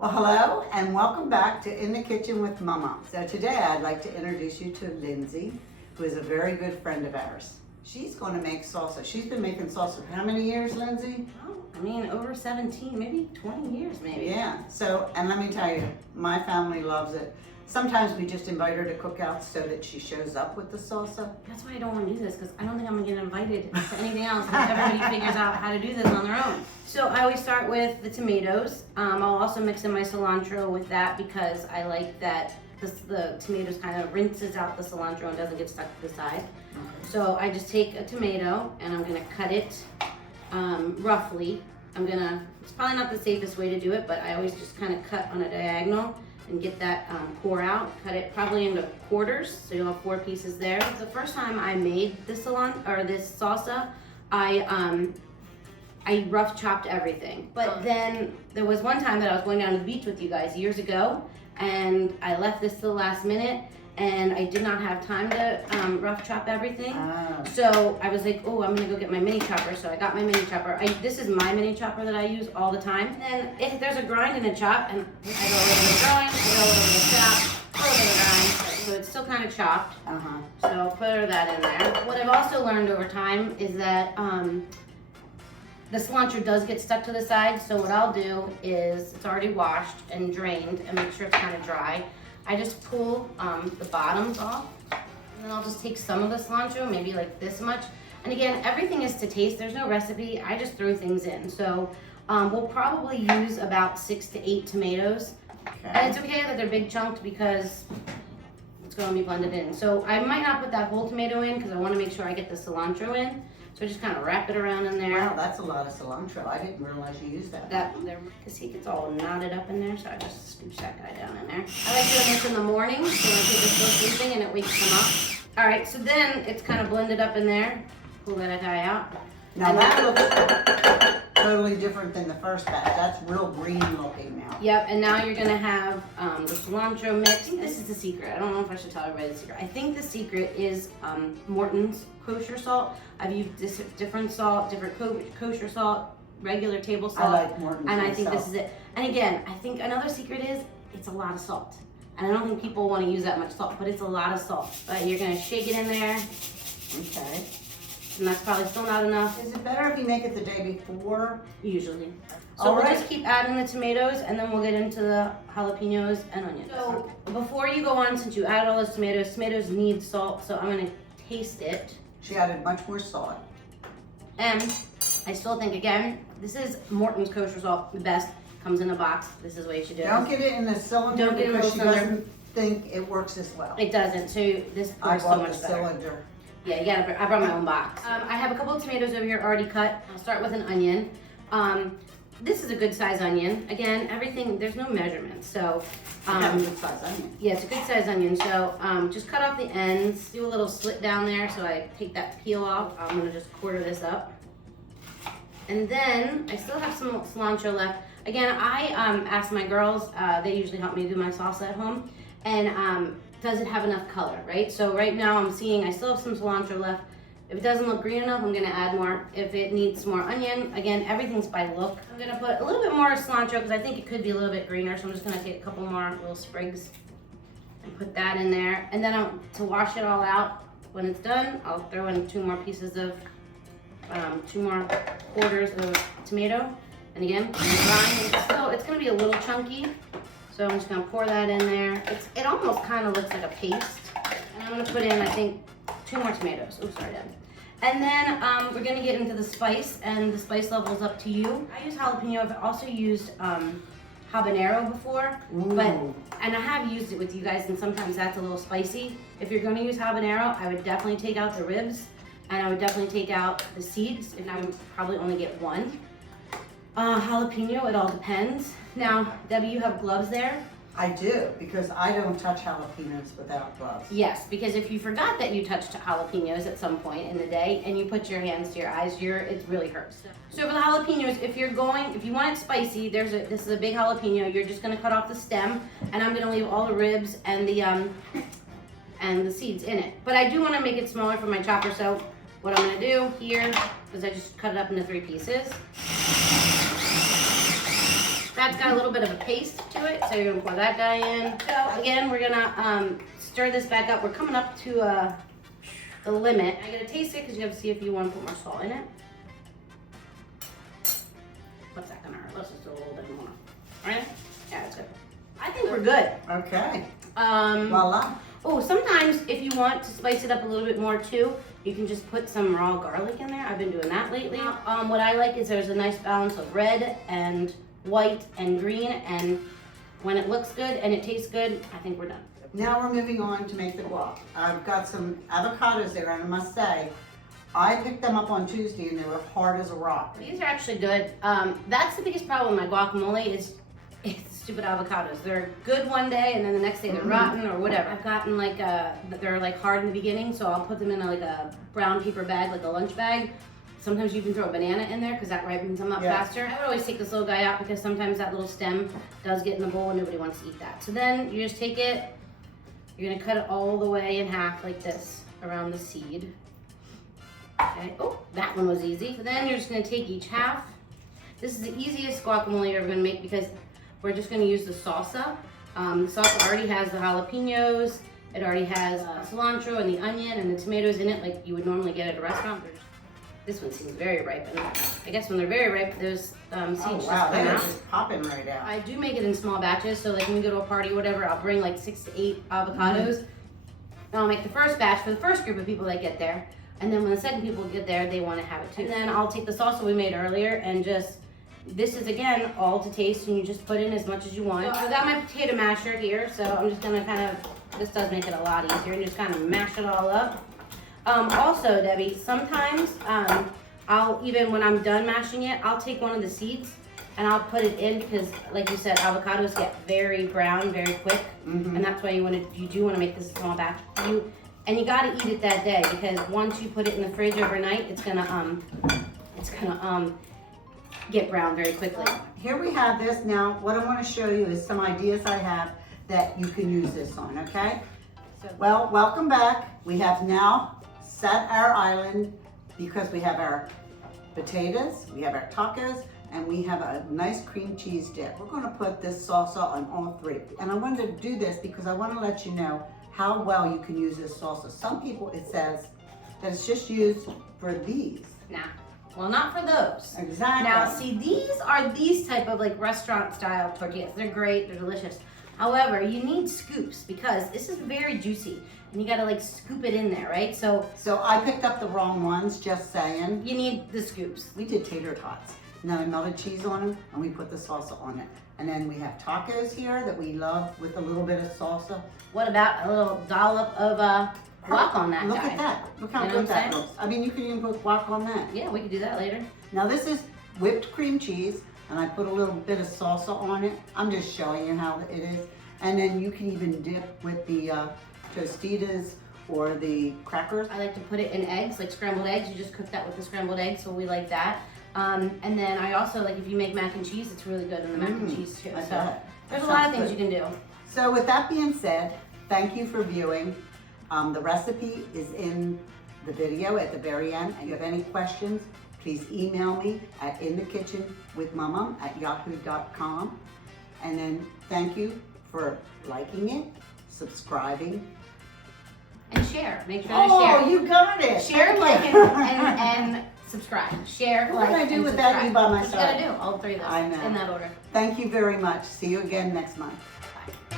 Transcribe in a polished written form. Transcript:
Well, hello and welcome back to In the Kitchen with Mommom. So today I'd like to introduce you to Lindsay, who is a very good friend of ours. She's going to make salsa. She's been making salsa for how many years, Lindsay? Oh, I mean, over 17, maybe 20 years, maybe. Yeah, so, and let me tell you, my family loves it. Sometimes we just invite her to cook out so that she shows up with the salsa. That's why I don't want to do this, because I don't think I'm going to get invited to anything else until everybody figures out how to do this on their own. So I always start with the tomatoes. I'll also mix in my cilantro with that because I like that the tomatoes kind of rinses out the cilantro and doesn't get stuck to the side. So I just take a tomato and I'm going to cut it roughly. It's probably not the safest way to do it, but I always just kind of cut on a diagonal and get that core out. Cut it probably into quarters, so you'll have 4 pieces there. The first time I made this salsa, I rough chopped everything. But then there was one time that I was going down to the beach with you guys years ago, and I left this to the last minute, and I did not have time to rough chop everything. So I was like, oh, I'm gonna go get my mini chopper. So I got my mini chopper. This is my mini chopper that I use all the time. And then if there's a grind and a chop, and I go a little bit of grind, I go a little bit of chop, a little bit of grind. So it's still kind of chopped. So put that in there. What I've also learned over time is that the cilantro does get stuck to the side. So what I'll do is, it's already washed and drained, and make sure it's kind of dry. I just pull the bottoms off, and then I'll just take some of the cilantro, maybe like this much. And again, everything is to taste. There's no recipe. I just throw things in. So we'll probably use about 6 to 8 tomatoes. Okay. And it's okay that they're big chunked because it's going to be blended in. So I might not put that whole tomato in because I want to make sure I get the cilantro in. So just kind of wrap it around in there. Wow, that's a lot of cilantro. I didn't realize you used that. Because he gets all knotted up in there, so I just scooch that guy down in there. I like doing this in the morning, so when kids are still sleeping and it wakes them up. All right, so then it's kind of blended up in there. Pull that guy out. Now that looks totally different than the first batch. That's real green looking now. Yep, and now you're gonna have the cilantro mix. This is the secret. I don't know if I should tell everybody the secret. I think the secret is Morton's Kosher salt. I've used different salt, different kosher salt, regular table salt. I like Morton's and I think this is it. And again, I think another secret is it's a lot of salt. And I don't think people want to use that much salt, but it's a lot of salt. But you're gonna shake it in there. Okay. And that's probably still not enough. Is it better if you make it the day before? Usually. So we'll just keep adding the tomatoes, and then we'll get into the jalapenos and onions. So before you go on, since you added all those tomatoes need salt, so I'm gonna taste it. She added much more salt. And I still think, again, this is Morton's Kosher salt, the best. Comes in a box. This is what you should do. Don't get it in the cylinder. Don't get it in the because she cylinder. doesn't think it works as well. It doesn't, so this I works so bought much the better. cylinder. Yeah, you gotta. I brought my own box. I have a couple of tomatoes over here already cut. I'll start with an onion. This is a good size onion. Again, everything, there's no measurements. So, Good size onion. yeah, it's a good size onion. So, just cut off the ends, do a little slit down there so I take that peel off. I'm gonna just quarter this up. And then, I still have some cilantro left. Again, I asked my girls, they usually help me do my salsa at home. And does it have enough color, right? So right now I'm seeing I still have some cilantro left. If it doesn't look green enough, I'm gonna add more. If it needs more onion, again, everyth's by look. I'm gonna put a little bit more cilantro because I think it could be a little bit greener. So I'm just gonna take a couple more little sprigs and put that in there. And then to wash it all out, when it's done, I'll throw in 2 more pieces of, 2 more quarters of tomato. And again, it's gonna be a little chunky. So I'm just gonna pour that in there. It almost kind of looks like a paste. And I'm gonna put in, I think, 2 more tomatoes. Oh, sorry, Deb. And then we're gonna get into the spice, and the spice level is up to you. I use jalapeno. I've also used habanero before, and I have used it with you guys, and sometimes that's a little spicy. If you're gonna use habanero, I would definitely take out the ribs, and I would definitely take out the seeds, and I would probably only get 1. Jalapeno, it all depends. Now, Debbie, you have gloves there? I do, because I don't touch jalapenos without gloves. Yes, because if you forgot that you touched jalapenos at some point in the day and you put your hands to your eyes, it really hurts. So for the jalapenos, if you want it spicy, this is a big jalapeno. You're just gonna cut off the stem, and I'm gonna leave all the ribs and the seeds in it. But I do want to make it smaller for my chopper, so what I'm gonna do here is I just cut it up into 3 pieces. That's got a little bit of a paste to it, so you're gonna pour that guy in. So again, we're gonna stir this back up. We're coming up to the limit. I gotta taste it because you have to see if you want to put more salt in it. What's that gonna hurt? Let's just do a little bit more. Right? Yeah, that's good. I think we're good. Okay. Voila. Oh, sometimes if you want to spice it up a little bit more too, you can just put some raw garlic in there. I've been doing that lately. What I like is there's a nice balance of red and white and green, and when it looks good and it tastes good, I think we're done. Now we're moving on to make the guac. I've got some avocados there, and I must say, I picked them up on Tuesday and they were hard as a rock. These are actually good. That's the biggest problem with my guacamole is it's stupid avocados. They're good one day and then the next day they're rotten or whatever. I've gotten like they're like hard in the beginning, so I'll put them in like a brown paper bag, like a lunch bag. Sometimes you can throw a banana in there because that ripens them up faster. I would always take this little guy out because sometimes that little stem does get in the bowl and nobody wants to eat that. So then you just take it, you're gonna cut it all the way in half like this around the seed. Okay, oh, that one was easy. So then you're just gonna take each half. This is the easiest guacamole you're ever gonna make because we're just gonna use the salsa. The salsa already has the jalapenos, it already has cilantro and the onion and the tomatoes in it like you would normally get at a restaurant. This one seems very ripe, and I guess when they're very ripe, those seeds just come they're out. just popping right out. I do make it in small batches, so like when we go to a party or whatever, I'll bring like 6 to 8 avocados. And I'll make the first batch for the first group of people that get there, and then when the second people get there, they want to have it too. And then I'll take the salsa we made earlier and just, this is again all to taste, and you just put in as much as you want. So I got my potato masher here, so I'm just gonna kind of, this does make it a lot easier, and just kind of mash it all up. Also, Debbie, sometimes I'll, even when I'm done mashing it, I'll take one of the seeds and I'll put it in because, like you said, avocados get very brown very quick, and that's why you do want to make this a small batch. And you got to eat it that day because once you put it in the fridge overnight, it's gonna get brown very quickly. Here we have this. Now, what I want to show you is some ideas I have that you can use this on, okay? Well, welcome back. We have now set our island because we have our potatoes, we have our tacos, and we have a nice cream cheese dip. We're going to put this salsa on all three. And I wanted to do this because I want to let you know how well you can use this salsa. Some people, it says that it's just used for these. Nah. Well, not for those. Exactly. Now, see, these are these type of like restaurant style tortillas. They're great, they're delicious. However, you need scoops because this is very juicy and you gotta like scoop it in there, right? So I picked up the wrong ones, just saying. you need the scoops. We did tater tots. And then we melted cheese on them and we put the salsa on it. And then we have tacos here that we love with a little bit of salsa. What about a little dollop of guac on that Look guy? at that. Look how You know good what I'm that saying? looks. I mean, you can even put guac on that. Yeah, we could do that later. Now this is whipped cream cheese, and I put a little bit of salsa on it. I'm just showing you how it is. And then you can even dip with the Tostitas or the crackers. I like to put it in eggs, like scrambled eggs. You just cook that with the scrambled eggs, so we like that. And then I also like if you make mac and cheese, it's really good in the mac and cheese too. So there's a lot of things you can do. So with that being said, thank you for viewing. The recipe is in the video at the very end. And if you have any questions, please email me at inthekitchenwithmommom@yahoo.com. And then thank you for liking it, subscribing. And share. Make sure to share. Oh, you got it. Share, Thank like, you. and subscribe. Share, What like, can I do and without subscribe. you by my You side? gotta do all three of those I know. in that order. Thank you very much. See you again next month. Bye.